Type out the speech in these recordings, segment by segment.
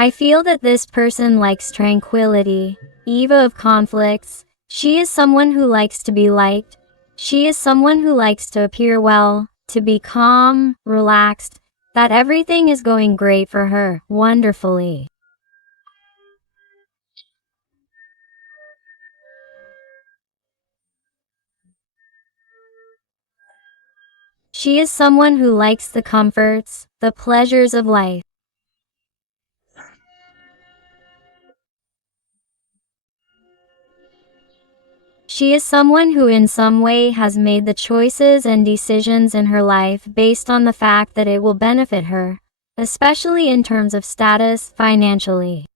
I feel that this person likes tranquility, eve of conflicts. She is someone who likes to be liked. She is someone who likes to appear well, to be calm, relaxed, that everything is going great for her, wonderfully. She is someone who likes the comforts, the pleasures of life. She is someone who in some way has made the choices and decisions in her life based on the fact that it will benefit her, especially in terms of status, financially.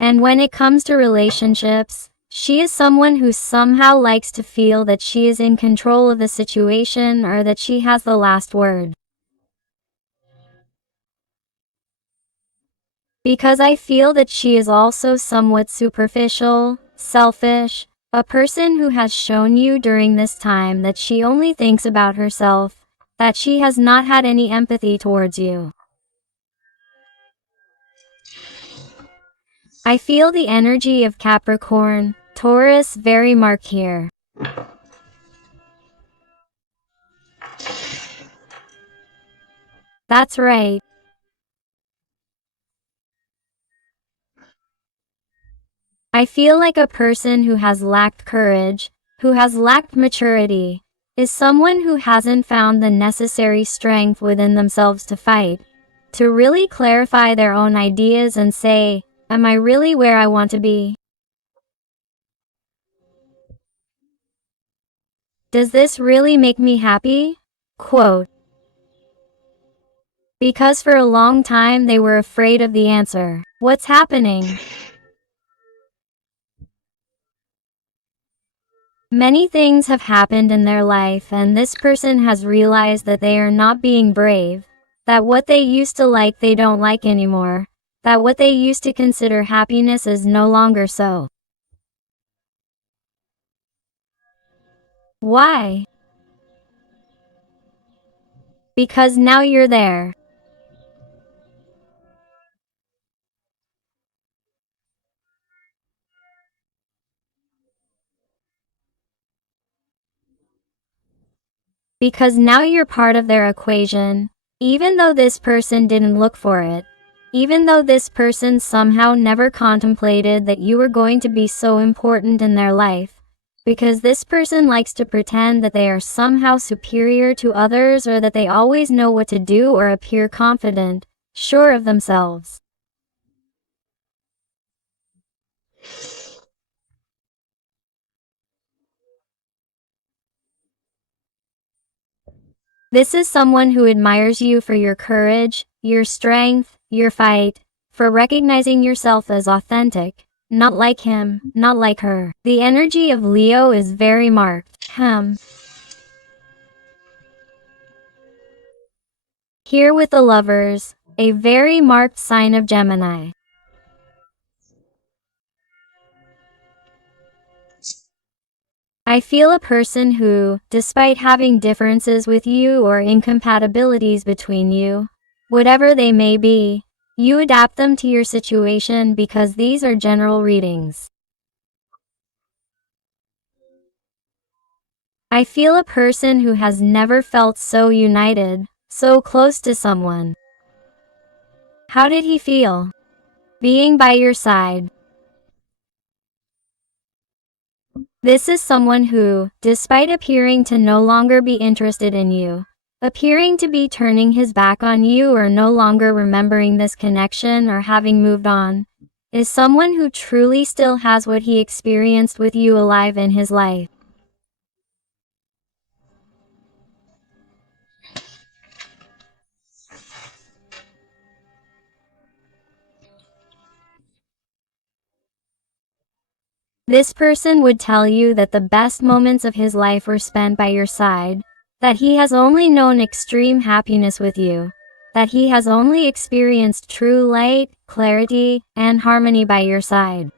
And when it comes to relationships, she is someone who somehow likes to feel that she is in control of the situation or that she has the last word. Because I feel that she is also somewhat superficial, selfish, a person who has shown you during this time that she only thinks about herself, that she has not had any empathy towards you. I feel the energy of Capricorn, Taurus very marked here. That's right. I feel like a person who has lacked courage, who has lacked maturity, is someone who hasn't found the necessary strength within themselves to fight, to really clarify their own ideas and say, am I really where I want to be? Does this really make me happy? Quote. Because for a long time they were afraid of the answer. What's happening? Many things have happened in their life and this person has realized that they are not being brave, that what they used to like they don't like anymore, that what they used to consider happiness is no longer so. Why? Because now you're there. Because now you're part of their equation, even though this person didn't look for it. Even though this person somehow never contemplated that you were going to be so important in their life. Because this person likes to pretend that they are somehow superior to others or that they always know what to do or appear confident, sure of themselves. This is someone who admires you for your courage, your strength, your fight, for recognizing yourself as authentic, not like him, not like her. The energy of Leo is very marked. Here with the Lovers, a very marked sign of Gemini. I feel a person who, despite having differences with you or incompatibilities between you, whatever they may be, you adapt them to your situation because these are general readings. I feel a person who has never felt so united, so close to someone. How did he feel? Being by your side. This is someone who, despite appearing to no longer be interested in you, appearing to be turning his back on you or no longer remembering this connection or having moved on, is someone who truly still has what he experienced with you alive in his life. This person would tell you that the best moments of his life were spent by your side, that he has only known extreme happiness with you, that he has only experienced true light, clarity, and harmony by your side.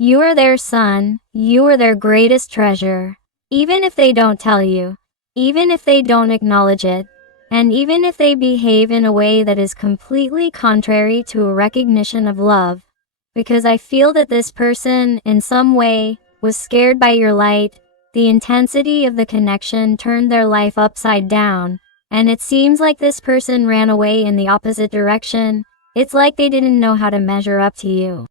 You are their sun, you are their greatest treasure. Even if they don't tell you, even if they don't acknowledge it, and even if they behave in a way that is completely contrary to a recognition of love, because I feel that this person, in some way, was scared by your light. The intensity of the connection turned their life upside down, and it seems like this person ran away in the opposite direction. It's like they didn't know how to measure up to you.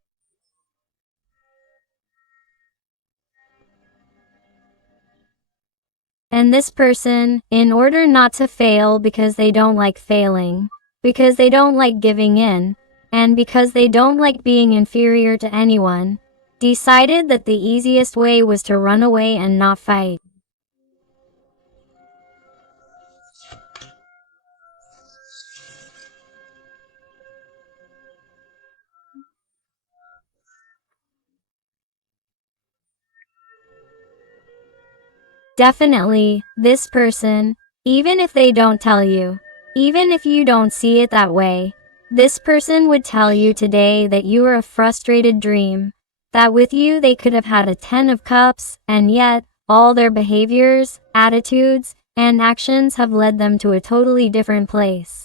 And this person, in order not to fail because they don't like failing, because they don't like giving in, and because they don't like being inferior to anyone, decided that the easiest way was to run away and not fight. Definitely, this person, even if they don't tell you, even if you don't see it that way, this person would tell you today that you are a frustrated dream, that with you they could have had a 10 of cups, and yet, all their behaviors, attitudes, and actions have led them to a totally different place.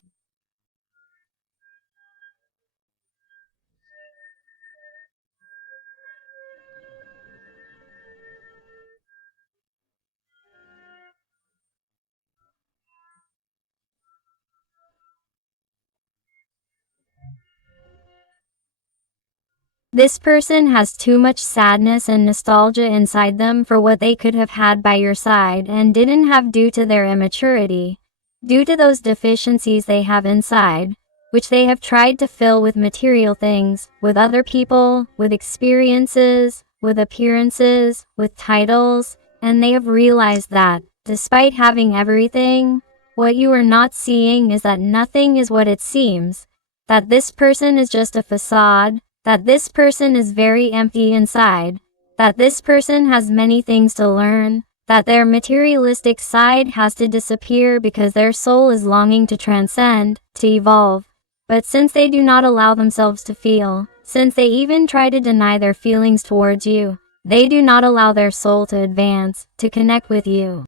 This person has too much sadness and nostalgia inside them for what they could have had by your side and didn't have due to their immaturity, due to those deficiencies they have inside, which they have tried to fill with material things, with other people, with experiences, with appearances, with titles, and they have realized that, despite having everything, what you are not seeing is that nothing is what it seems, that this person is just a facade, that this person is very empty inside, that this person has many things to learn, that their materialistic side has to disappear because their soul is longing to transcend, to evolve. But since they do not allow themselves to feel, since they even try to deny their feelings towards you, they do not allow their soul to advance, to connect with you.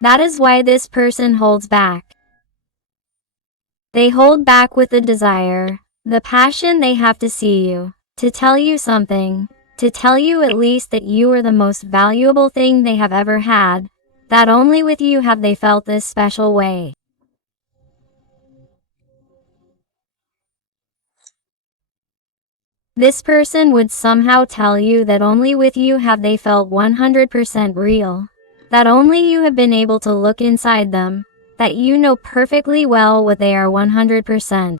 That is why this person holds back. They hold back with the desire, the passion they have to see you, to tell you something, to tell you at least that you are the most valuable thing they have ever had, that only with you have they felt this special way. This person would somehow tell you that only with you have they felt 100% real, that only you have been able to look inside them, that you know perfectly well what they are 100%.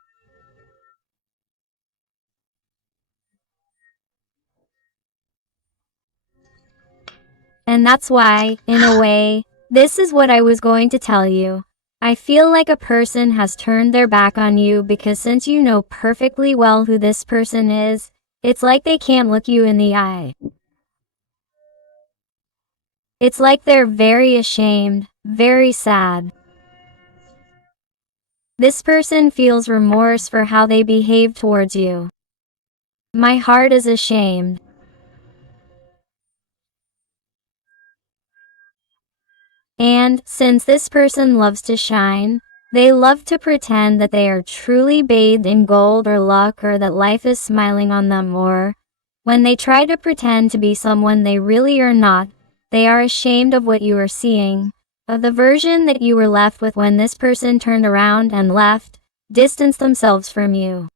And that's why, in a way, this is what I was going to tell you. I feel like a person has turned their back on you because since you know perfectly well who this person is, it's like they can't look you in the eye. It's like they're very ashamed, very sad. This person feels remorse for how they behave towards you. My heart is ashamed. And, since this person loves to shine, they love to pretend that they are truly bathed in gold or luck or that life is smiling on them, or, when they try to pretend to be someone they really are not, they are ashamed of what you are seeing, of the version that you were left with when this person turned around and left, distanced themselves from you.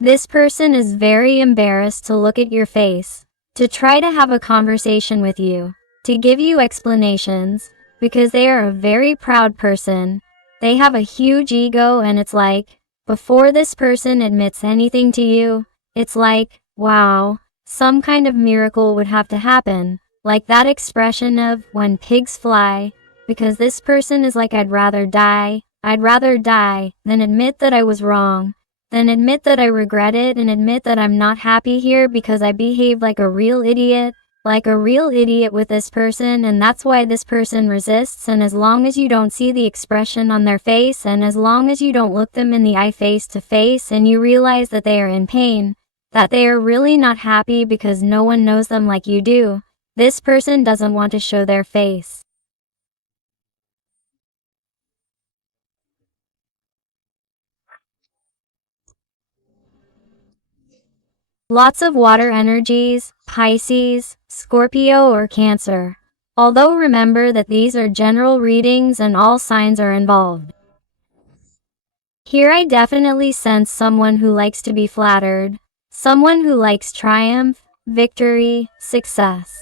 This person is very embarrassed to look at your face, to try to have a conversation with you, to give you explanations, because they are a very proud person. They have a huge ego and it's like, before this person admits anything to you, it's like, wow, some kind of miracle would have to happen, like that expression of when pigs fly, because this person is like, I'd rather die than admit that I was wrong, than admit that I regret it, and admit that I'm not happy here because I behaved like a real idiot with this person. And that's why this person resists. And as long as you don't see the expression on their face, and as long as you don't look them in the eye face to face, and you realize that they are in pain, that they are really not happy because no one knows them like you do, this person doesn't want to show their face. Lots of water energies, Pisces, Scorpio or Cancer. Although remember that these are general readings and all signs are involved. Here I definitely sense someone who likes to be flattered, someone who likes triumph, victory, success.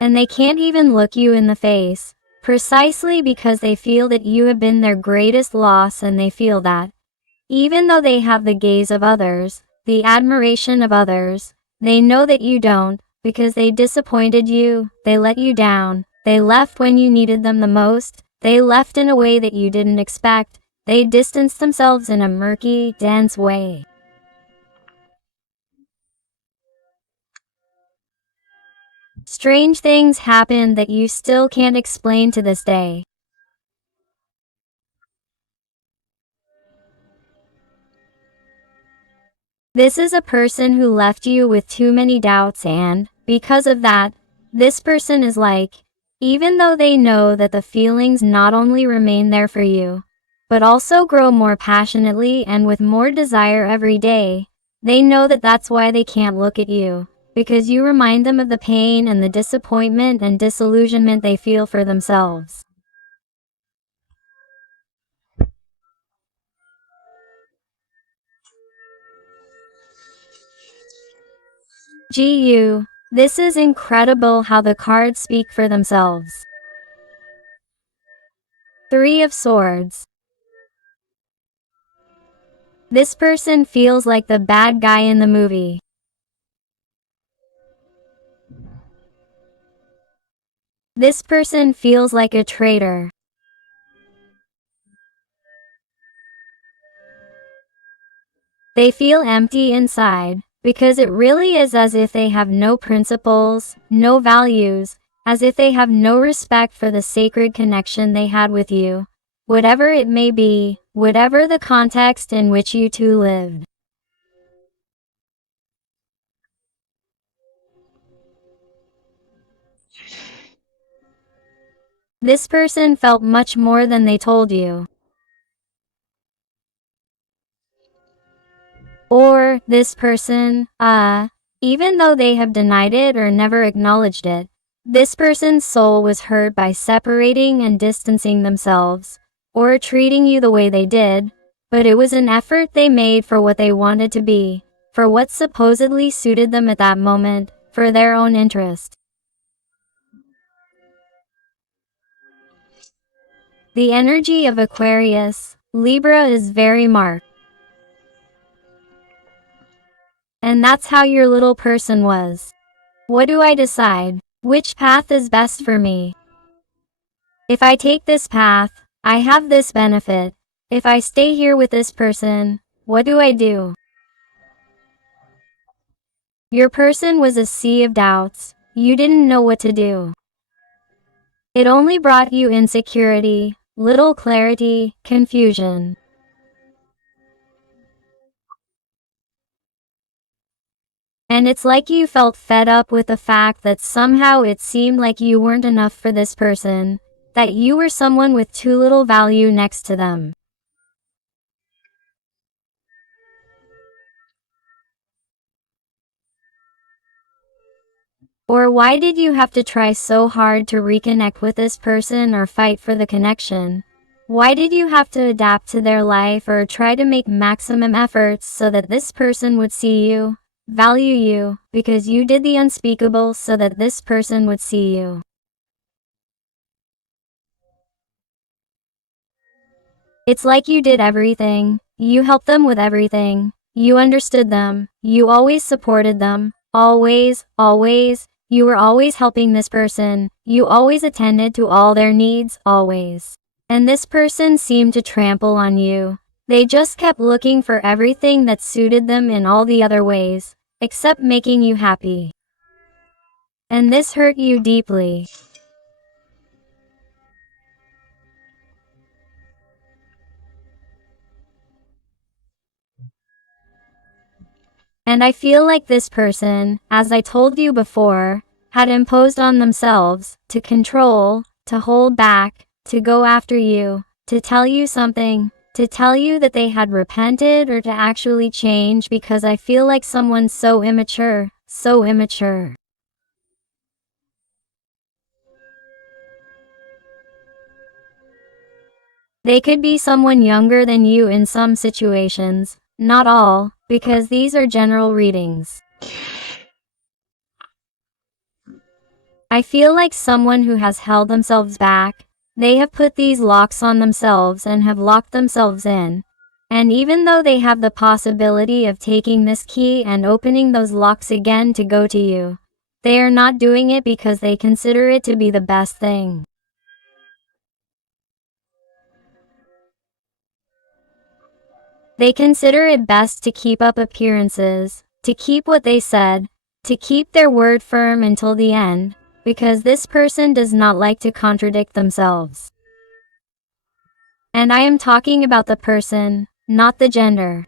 And they can't even look you in the face, precisely because they feel that you have been their greatest loss, and they feel that, even though they have the gaze of others, the admiration of others, they know that you don't, because they disappointed you, they let you down, they left when you needed them the most, they left in a way that you didn't expect, they distanced themselves in a murky, dense way. Strange things happened that you still can't explain to this day. This is a person who left you with too many doubts, and, because of that, this person is like, even though they know that the feelings not only remain there for you, but also grow more passionately and with more desire every day, they know that that's why they can't look at you, because you remind them of the pain and the disappointment and disillusionment they feel for themselves. GU, this is incredible how the cards speak for themselves. Three of Swords. This person feels like the bad guy in the movie. This person feels like a traitor. They feel empty inside, because it really is as if they have no principles, no values, as if they have no respect for the sacred connection they had with you, whatever it may be, whatever the context in which you two lived. This person felt much more than they told you. Or, this person, even though they have denied it or never acknowledged it, this person's soul was hurt by separating and distancing themselves, or treating you the way they did, but it was an effort they made for what they wanted to be, for what supposedly suited them at that moment, for their own interest. The energy of Aquarius, Libra is very marked. And that's how your little person was. What do I decide? Which path is best for me? If I take this path, I have this benefit. If I stay here with this person, what do I do? Your person was a sea of doubts. You didn't know what to do. It only brought you insecurity, little clarity, confusion. And it's like you felt fed up with the fact that somehow it seemed like you weren't enough for this person, that you were someone with too little value next to them. Or why did you have to try so hard to reconnect with this person or fight for the connection? Why did you have to adapt to their life or try to make maximum efforts so that this person would see you, value you, because you did the unspeakable so that this person would see you? It's like you did everything, you helped them with everything, you understood them, you always supported them, Always, always, you were always helping this person. You always attended to all their needs, always. And this person seemed to trample on you. They just kept looking for everything that suited them in all the other ways, except making you happy. And this hurt you deeply. And I feel like this person, as I told you before, had imposed on themselves to control, to hold back, to go after you, to tell you something, to tell you that they had repented or to actually change, because I feel like someone's so immature, so immature. They could be someone younger than you in some situations, not all, because these are general readings. I feel like someone who has held themselves back. They have put these locks on themselves and have locked themselves in. And even though they have the possibility of taking this key and opening those locks again to go to you, they are not doing it because they consider it to be the best thing. They consider it best to keep up appearances, to keep what they said, to keep their word firm until the end, because this person does not like to contradict themselves. And I am talking about the person, not the gender.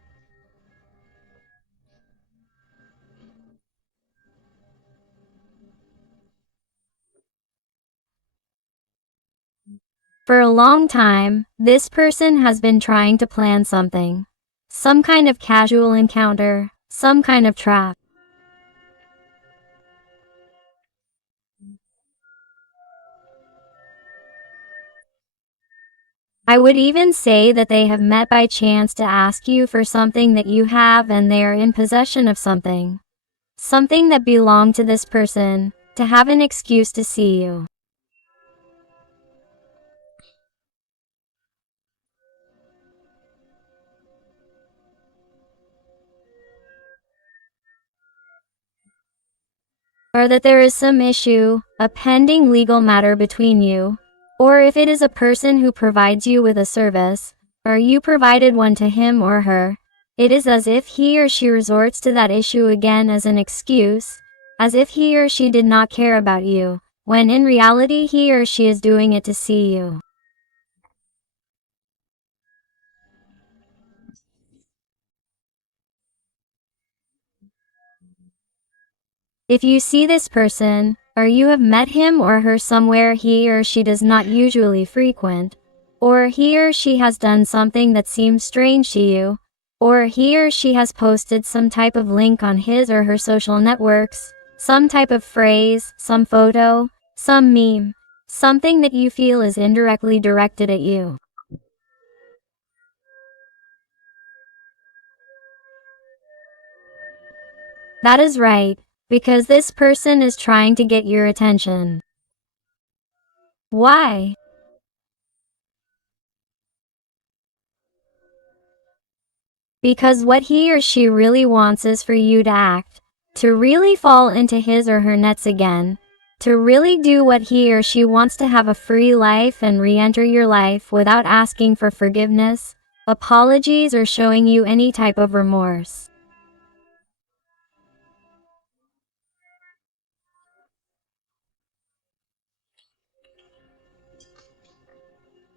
For a long time, this person has been trying to plan something. Some kind of casual encounter, some kind of trap. I would even say that they have met by chance to ask you for something that you have, and they are in possession of something. Something that belonged to this person, to have an excuse to see you. Or that there is some issue, a pending legal matter between you. Or if it is a person who provides you with a service, or you provided one to him or her, it is as if he or she resorts to that issue again as an excuse, as if he or she did not care about you, when in reality he or she is doing it to see you. If you see this person, or you have met him or her somewhere he or she does not usually frequent, or he or she has done something that seems strange to you, or he or she has posted some type of link on his or her social networks, some type of phrase, some photo, some meme, something that you feel is indirectly directed at you. That is right, because this person is trying to get your attention. Why? Because what he or she really wants is for you to act, to really fall into his or her nets again, to really do what he or she wants, to have a free life and re-enter your life without asking for forgiveness, apologies, or showing you any type of remorse.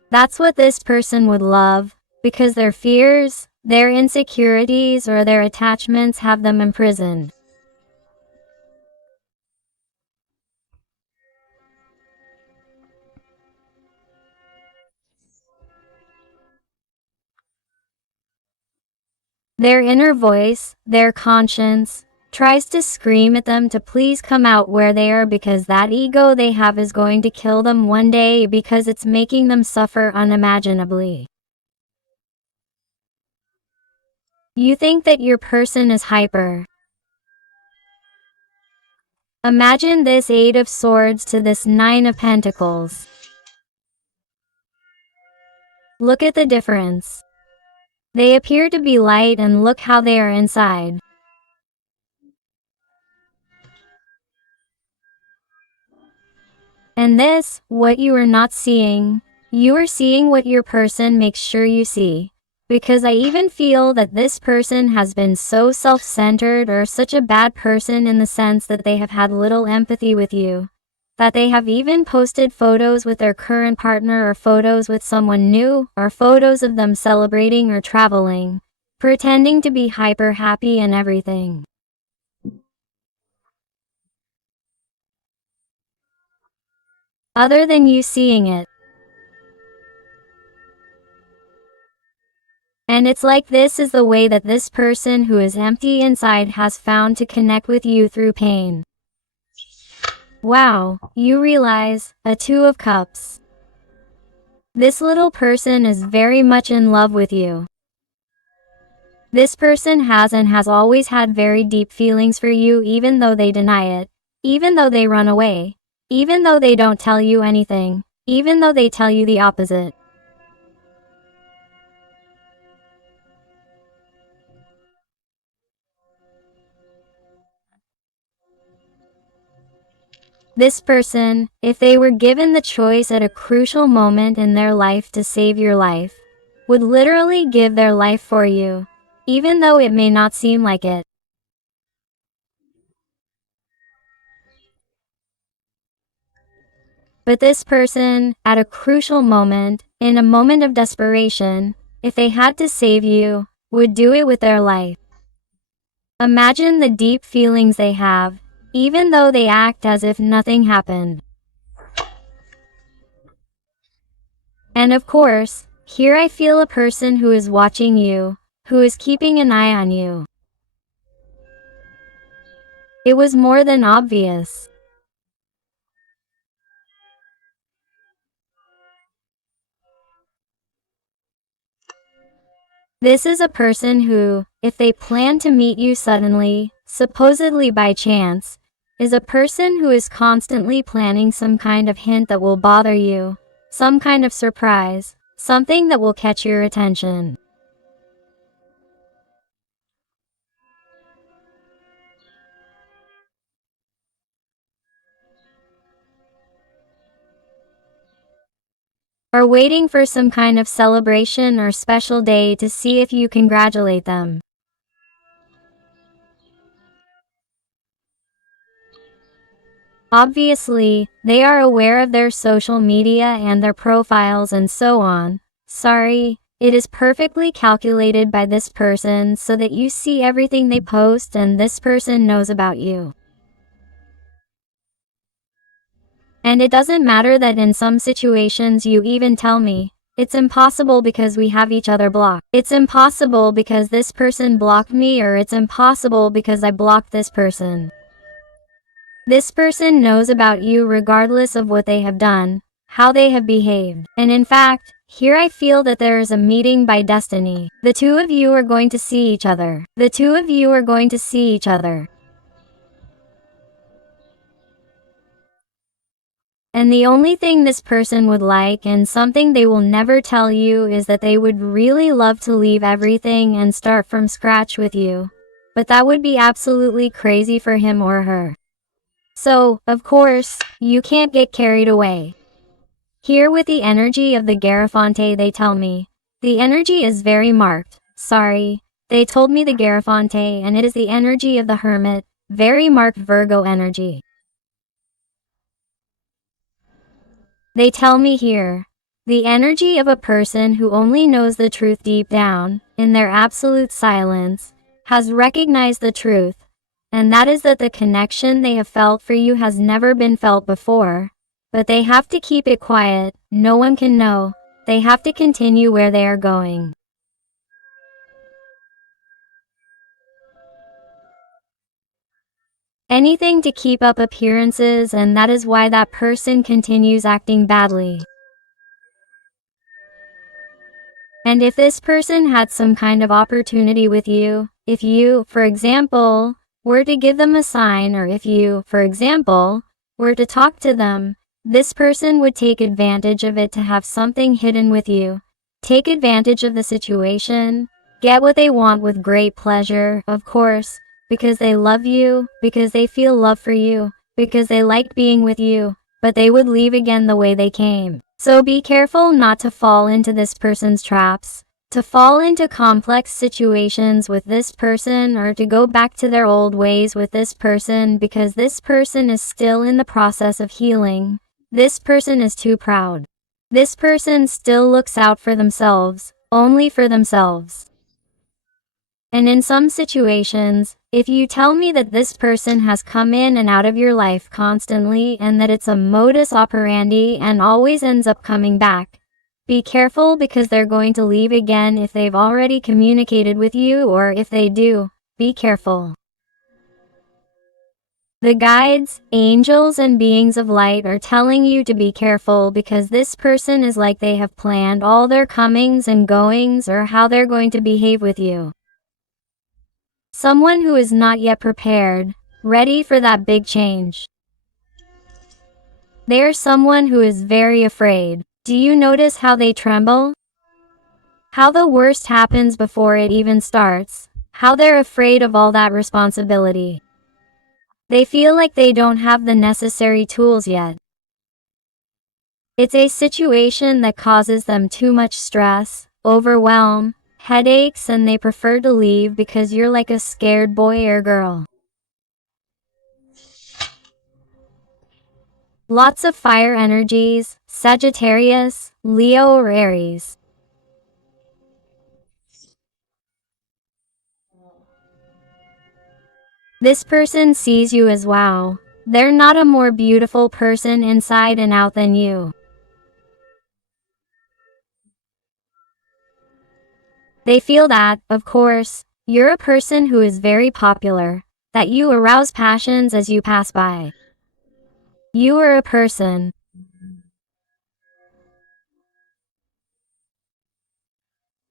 That's what this person would love, because their fears, their insecurities, or their attachments have them imprisoned. Their inner voice, their conscience, tries to scream at them to please come out where they are, because that ego they have is going to kill them one day, because it's making them suffer unimaginably. You think that your person is hyper. Imagine this Eight of Swords to this Nine of Pentacles. Look at the difference. They appear to be light, and look how they are inside. And this, what you are not seeing. You are seeing what your person makes sure you see. Because I even feel that this person has been so self-centered or such a bad person in the sense that they have had little empathy with you. That they have even posted photos with their current partner or photos with someone new or photos of them celebrating or traveling, pretending to be hyper happy and everything. Other than you seeing it. And it's like this is the way that this person who is empty inside has found to connect with you through pain. Wow, you realize, a Two of Cups. This little person is very much in love with you. This person has and has always had very deep feelings for you even though they deny it, even though they run away, even though they don't tell you anything, even though they tell you the opposite. This person, if they were given the choice at a crucial moment in their life to save your life, would literally give their life for you, even though it may not seem like it. But this person, at a crucial moment, in a moment of desperation, if they had to save you, would do it with their life. Imagine the deep feelings they have, even though they act as if nothing happened. And of course, here I feel a person who is watching you, who is keeping an eye on you. It was more than obvious. This is a person who, if they plan to meet you suddenly, supposedly by chance, is a person who is constantly planning some kind of hint that will bother you, some kind of surprise, something that will catch your attention. Or waiting for some kind of celebration or special day to see if you congratulate them. Obviously, they are aware of their social media and their profiles and so on. Sorry, it is perfectly calculated by this person so that you see everything they post and this person knows about you. And it doesn't matter that in some situations you even tell me, it's impossible because we have each other blocked. It's impossible because this person blocked me, or it's impossible because I blocked this person. This person knows about you regardless of what they have done, how they have behaved. And in fact, here I feel that there is a meeting by destiny. The two of you are going to see each other. The two of you are going to see each other. And the only thing this person would like, and something they will never tell you, is that they would really love to leave everything and start from scratch with you. But that would be absolutely crazy for him or her. So, of course, you can't get carried away. Here with the energy of the Garafonte, they tell me, the energy is very marked. Sorry, they told me the Garafonte, and it is the energy of the Hermit, very marked Virgo energy. They tell me here, the energy of a person who only knows the truth deep down, in their absolute silence, has recognized the truth, and that is that the connection they have felt for you has never been felt before. But they have to keep it quiet, no one can know, they have to continue where they are going. Anything to keep up appearances, and that is why that person continues acting badly. And if this person had some kind of opportunity with you, if you, for example, were to give them a sign, or if you, for example, were to talk to them, this person would take advantage of it to have something hidden with you, take advantage of the situation, get what they want with great pleasure, of course, because they love you, because they feel love for you, because they like being with you, but they would leave again the way they came. So be careful not to fall into this person's traps, to fall into complex situations with this person, or to go back to their old ways with this person, because this person is still in the process of healing. This person is too proud. This person still looks out for themselves, only for themselves. And in some situations, if you tell me that this person has come in and out of your life constantly and that it's a modus operandi and always ends up coming back, be careful, because they're going to leave again if they've already communicated with you, or if they do, be careful. The guides, angels, and beings of light are telling you to be careful, because this person is like they have planned all their comings and goings, or how they're going to behave with you. Someone who is not yet prepared, ready for that big change. They are someone who is very afraid. Do you notice how they tremble? How the worst happens before it even starts. How they're afraid of all that responsibility. They feel like they don't have the necessary tools yet. It's a situation that causes them too much stress, overwhelm, headaches, and they prefer to leave because you're like a scared boy or girl. Lots of fire energies, Sagittarius, Leo, or Aries. This person sees you as wow. They're not a more beautiful person inside and out than you. They feel that, of course, you're a person who is very popular, that you arouse passions as you pass by. You are a person.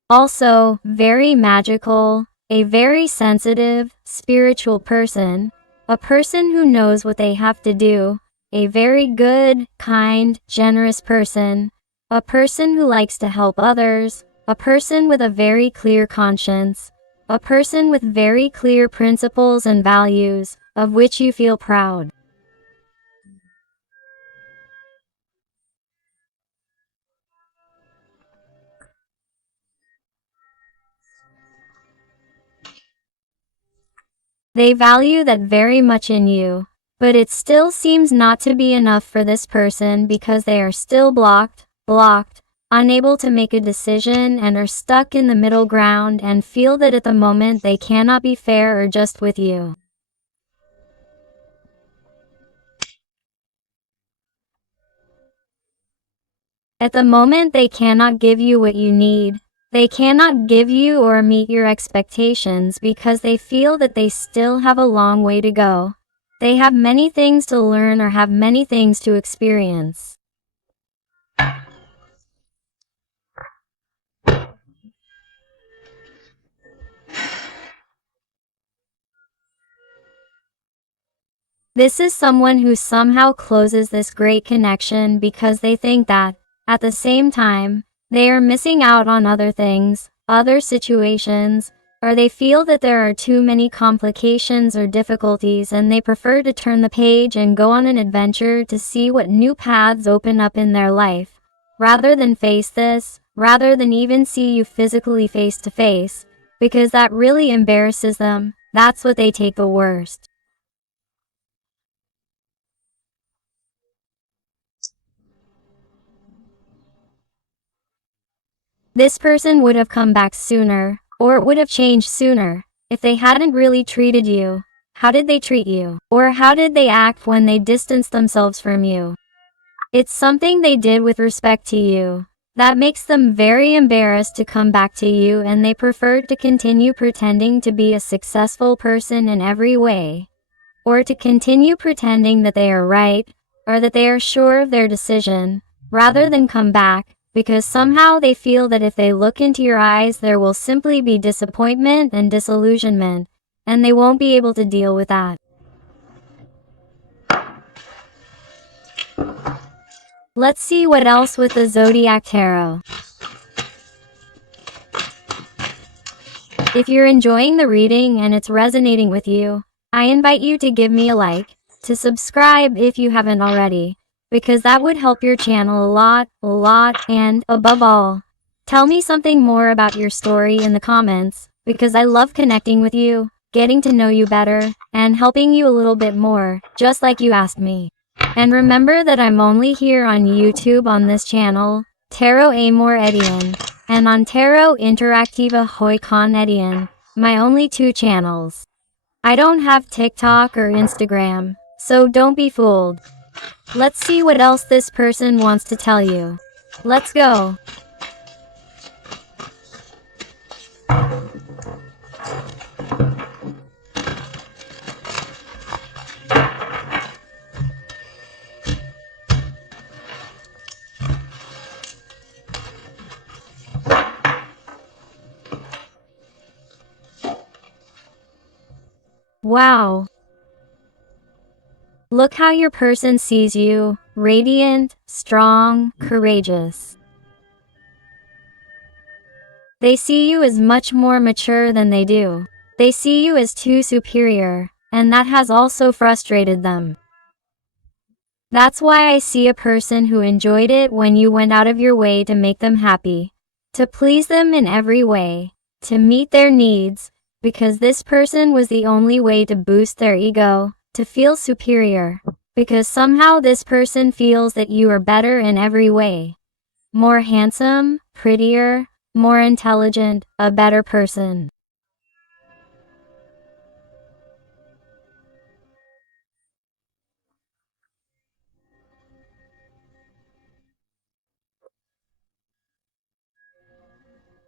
Also, very magical, a very sensitive, spiritual person, a person who knows what they have to do, a very good, kind, generous person, a person who likes to help others, a person with a very clear conscience, a person with very clear principles and values, of which you feel proud. They value that very much in you, but it still seems not to be enough for this person, because they are still blocked, unable to make a decision, and are stuck in the middle ground and feel that at the moment they cannot be fair or just with you. At the moment they cannot give you what you need. They cannot give you or meet your expectations because they feel that they still have a long way to go. They have many things to learn or have many things to experience. This is someone who somehow closes this great connection because they think that, at the same time, they are missing out on other things, other situations, or they feel that there are too many complications or difficulties, and they prefer to turn the page and go on an adventure to see what new paths open up in their life, rather than face this, rather than even see you physically face to face, because that really embarrasses them. That's what they take the worst. This person would have come back sooner, or it would have changed sooner, if they hadn't really treated you. How did they treat you? Or how did they act when they distanced themselves from you? It's something they did with respect to you. That makes them very embarrassed to come back to you, and they prefer to continue pretending to be a successful person in every way. Or to continue pretending that they are right, or that they are sure of their decision, rather than come back, because somehow they feel that if they look into your eyes there will simply be disappointment and disillusionment, and they won't be able to deal with that. Let's see what else with the Zodiac Tarot. If you're enjoying the reading and it's resonating with you, I invite you to give me a like, to subscribe if you haven't already, because that would help your channel a lot, and above all, tell me something more about your story in the comments, because I love connecting with you, getting to know you better, and helping you a little bit more, just like you asked me. And remember that I'm only here on YouTube on this channel, Tarot Amor Edian, and on Tarot Interactiva Hoy Con Edian, my only two channels. I don't have TikTok or Instagram, so don't be fooled. Let's see what else this person wants to tell you. Let's go. Wow. Look how your person sees you, radiant, strong, courageous. They see you as much more mature than they do. They see you as too superior, and that has also frustrated them. That's why I see a person who enjoyed it when you went out of your way to make them happy, to please them in every way, to meet their needs, because this person was the only way to boost their ego, to feel superior, because somehow this person feels that you are better in every way. More handsome, prettier, more intelligent, a better person.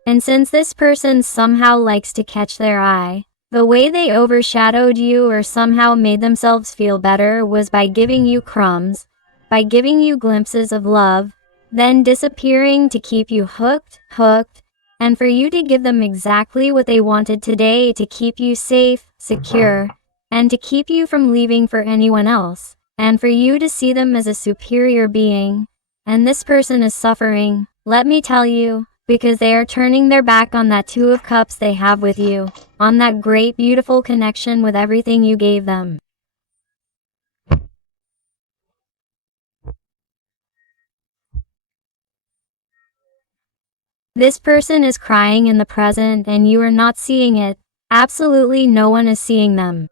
And since this person somehow likes to catch their eye, the way they overshadowed you or somehow made themselves feel better was by giving you crumbs, by giving you glimpses of love, then disappearing to keep you hooked, and for you to give them exactly what they wanted today to keep you safe, secure, and to keep you from leaving for anyone else, and for you to see them as a superior being. And this person is suffering, let me tell you, because they are turning their back on that Two of Cups they have with you, on that great beautiful connection with everything you gave them. This person is crying in the present and you are not seeing it. Absolutely no one is seeing them.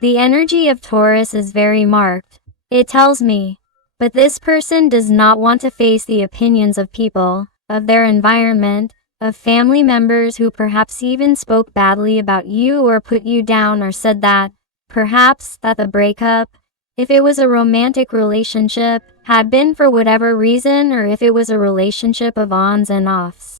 The energy of Taurus is very marked. It tells me, but this person does not want to face the opinions of people, of their environment, of family members who perhaps even spoke badly about you or put you down or said that, perhaps, that the breakup, if it was a romantic relationship, had been for whatever reason, or if it was a relationship of ons and offs.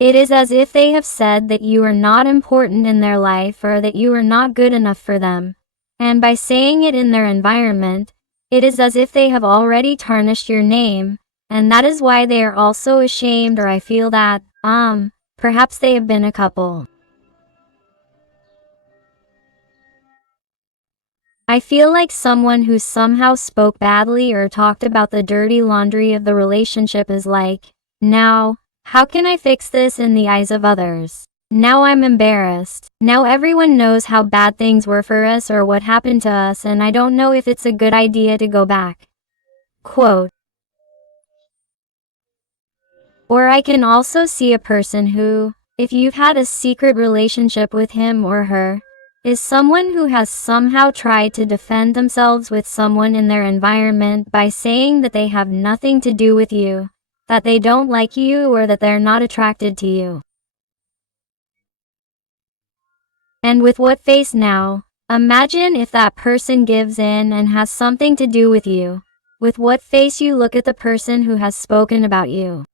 It is as if they have said that you are not important in their life or that you are not good enough for them. And by saying it in their environment, it is as if they have already tarnished your name, and that is why they are also ashamed, or I feel that, perhaps they have been a couple. I feel like someone who somehow spoke badly or talked about the dirty laundry of the relationship is like, now, how can I fix this in the eyes of others? Now I'm embarrassed. Now everyone knows how bad things were for us or what happened to us, and I don't know if it's a good idea to go back. Quote. Or I can also see a person who, if you've had a secret relationship with him or her, is someone who has somehow tried to defend themselves with someone in their environment by saying that they have nothing to do with you, that they don't like you, or that they're not attracted to you. And with what face now? Imagine if that person gives in and has something to do with you. With what face you look at the person who has spoken about you.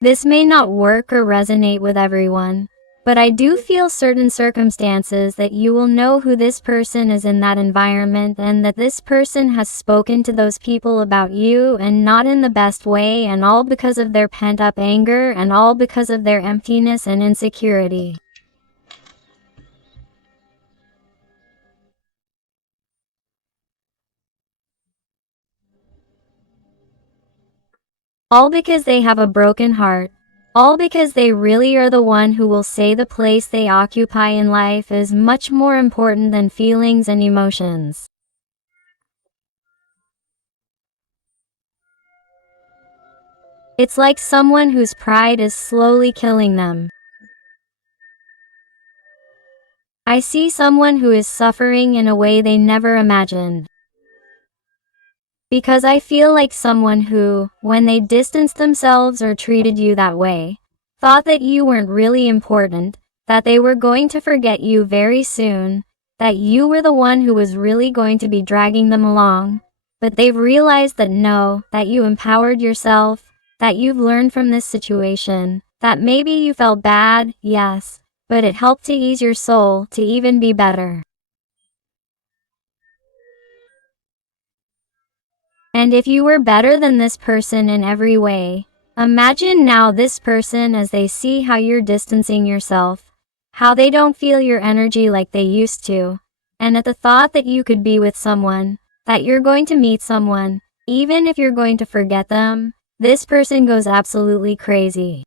This may not work or resonate with everyone, but I do feel certain circumstances that you will know who this person is in that environment, and that this person has spoken to those people about you, and not in the best way, and all because of their pent-up anger, and all because of their emptiness and insecurity. All because they have a broken heart. All because they really are the one who will say the place they occupy in life is much more important than feelings and emotions. It's like someone whose pride is slowly killing them. I see someone who is suffering in a way they never imagined. Because I feel like someone who, when they distanced themselves or treated you that way, thought that you weren't really important, that they were going to forget you very soon, that you were the one who was really going to be dragging them along, but they've realized that no, that you empowered yourself, that you've learned from this situation, that maybe you felt bad, yes, but it helped to ease your soul to even be better. And if you were better than this person in every way, imagine now this person as they see how you're distancing yourself, how they don't feel your energy like they used to, and at the thought that you could be with someone, that you're going to meet someone, even if you're going to forget them, this person goes absolutely crazy.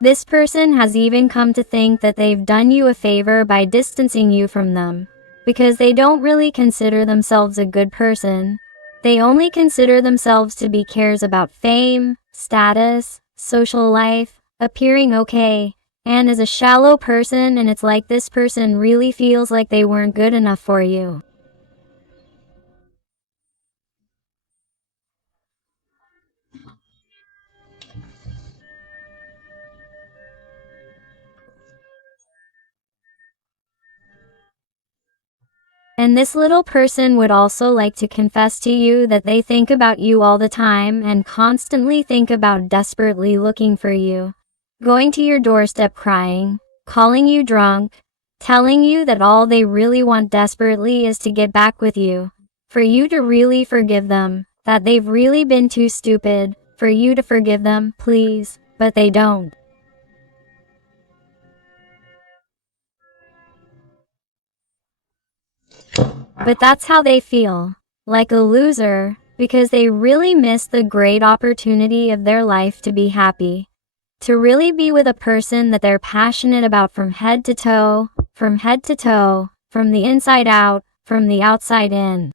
This person has even come to think that they've done you a favor by distancing you from them, because they don't really consider themselves a good person. They only consider themselves to be cares about fame, status, social life, appearing okay, and as a shallow person, and it's like this person really feels like they weren't good enough for you. And this little person would also like to confess to you that they think about you all the time and constantly think about desperately looking for you, going to your doorstep crying, calling you drunk, telling you that all they really want desperately is to get back with you, for you to really forgive them, that they've really been too stupid for you to forgive them, please, but they don't. But that's how they feel, like a loser, because they really missed the great opportunity of their life to be happy, to really be with a person that they're passionate about from head to toe, from head to toe, from the inside out, from the outside in.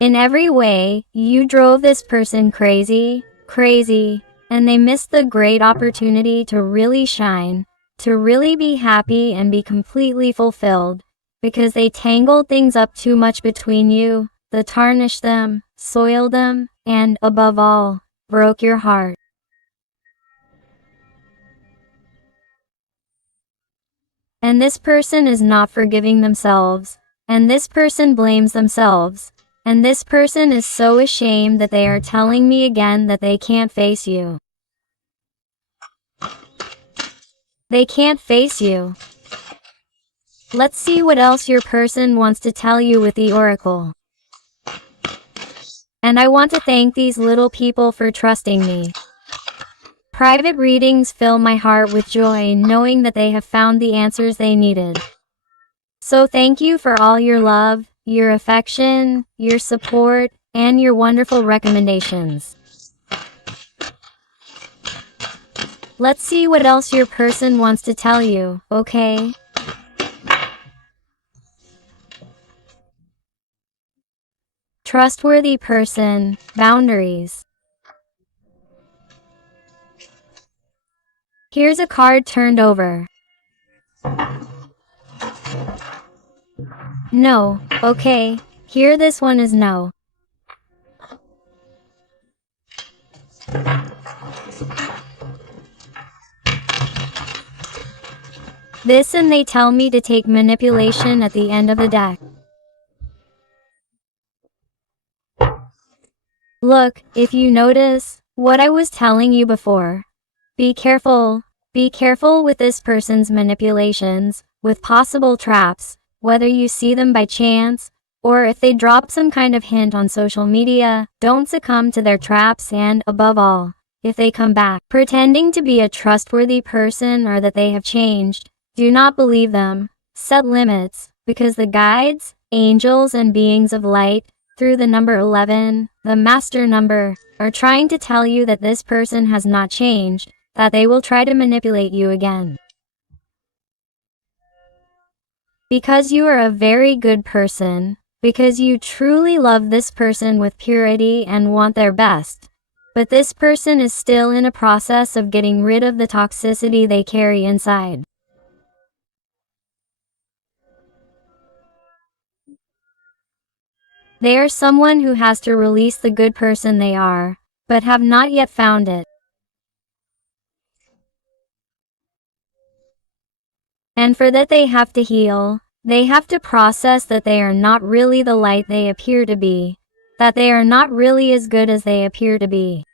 In every way, you drove this person crazy, crazy, and they missed the great opportunity to really shine, to really be happy and be completely fulfilled, because they tangled things up too much between you, that tarnished them, soiled them, and, above all, broke your heart. And this person is not forgiving themselves, and this person blames themselves, and this person is so ashamed that they are telling me again that they can't face you. They can't face you. Let's see what else your person wants to tell you with the oracle. And I want to thank these little people for trusting me. Private readings fill my heart with joy knowing that they have found the answers they needed. So thank you for all your love, your affection, your support, and your wonderful recommendations. Let's see what else your person wants to tell you, okay? Trustworthy person, boundaries. Here's a card turned over. No, okay, here this one is no. This and they tell me to take manipulation at the end of the deck. Look, if you notice, what I was telling you before. Be careful with this person's manipulations, with possible traps, whether you see them by chance, or if they drop some kind of hint on social media, don't succumb to their traps and, above all, if they come back pretending to be a trustworthy person or that they have changed, do not believe them. Set limits, because the guides, angels and beings of light, through the number 11, the master number, are trying to tell you that this person has not changed, that they will try to manipulate you again. Because you are a very good person, because you truly love this person with purity and want their best. But this person is still in a process of getting rid of the toxicity they carry inside. They are someone who has to release the good person they are, but have not yet found it. And for that they have to heal, they have to process that they are not really the light they appear to be, that they are not really as good as they appear to be.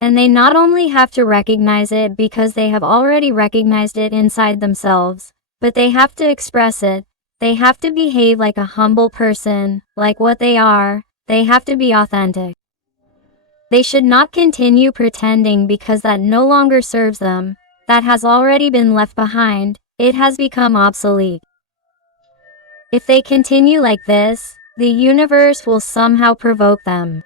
And they not only have to recognize it because they have already recognized it inside themselves, but they have to express it. They have to behave like a humble person, like what they are. They have to be authentic. They should not continue pretending because that no longer serves them. That has already been left behind. It has become obsolete. If they continue like this, the universe will somehow provoke them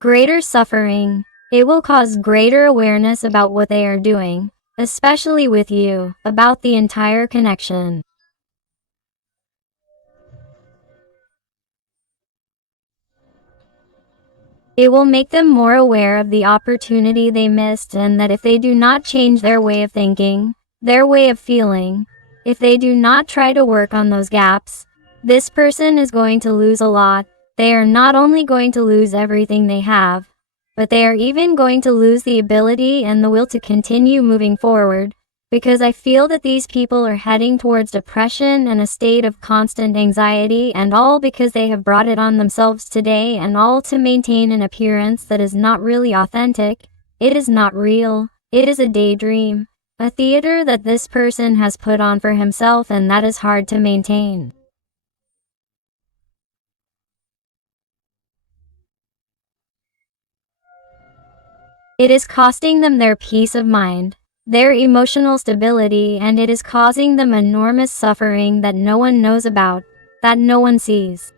greater suffering. It will cause greater awareness about what they are doing, especially with you, about the entire connection. It will make them more aware of the opportunity they missed, and that if they do not change their way of thinking, their way of feeling, if they do not try to work on those gaps, this person is going to lose a lot. They are not only going to lose everything they have, but they are even going to lose the ability and the will to continue moving forward, because I feel that these people are heading towards depression and a state of constant anxiety, and all because they have brought it on themselves today, and all to maintain an appearance that is not really authentic. It is not real. It is a daydream, a theater that this person has put on for himself, and that is hard to maintain. It is costing them their peace of mind, their emotional stability, and it is causing them enormous suffering that no one knows about, that no one sees.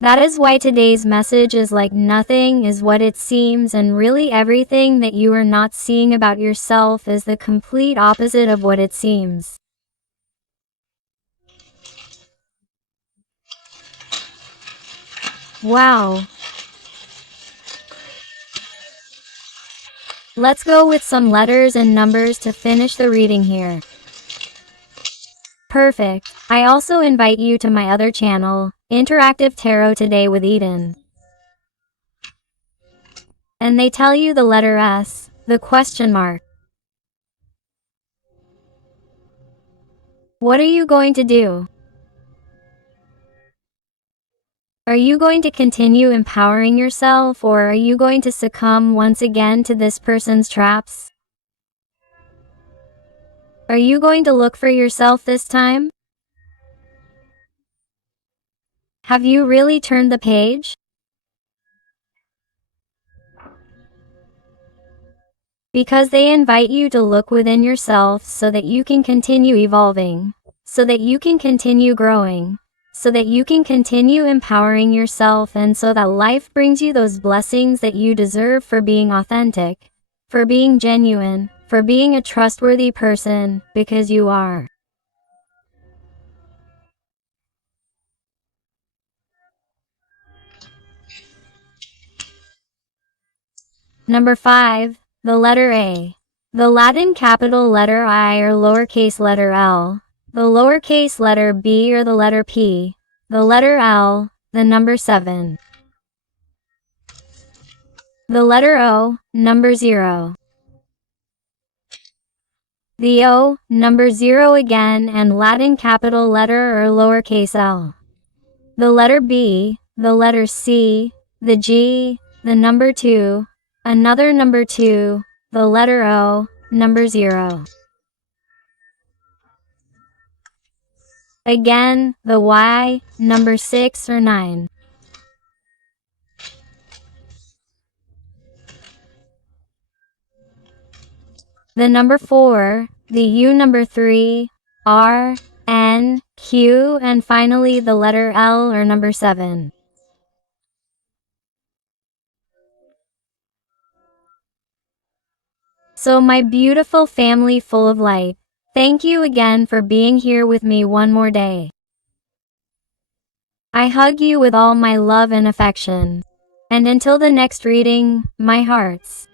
That is why today's message is like nothing is what it seems, and really everything that you are not seeing about yourself is the complete opposite of what it seems. Wow. Let's go with some letters and numbers to finish the reading here. Perfect. I also invite you to my other channel, Interactive Tarot Today with Eden. And they tell you the letter S, the question mark. What are you going to do? Are you going to continue empowering yourself, or are you going to succumb once again to this person's traps? Are you going to look for yourself this time? Have you really turned the page? Because they invite you to look within yourself so that you can continue evolving, so that you can continue growing, so that you can continue empowering yourself, and so that life brings you those blessings that you deserve for being authentic, for being genuine, for being a trustworthy person, because you are. Number 5, the letter A. The Latin capital letter I or lowercase letter L. The lowercase letter B or the letter P. The letter L. The number 7. The letter O, number 0. The O, number 0 again, and Latin capital letter or lowercase l. The letter B, the letter C, the G, the number 2, another number 2, the letter O, number 0. Again, the Y, number 6 or 9. The number 4, the U number 3, R, N, Q, and finally the letter L or number 7. So my beautiful family full of light, thank you again for being here with me one more day. I hug you with all my love and affection. And until the next reading, my hearts.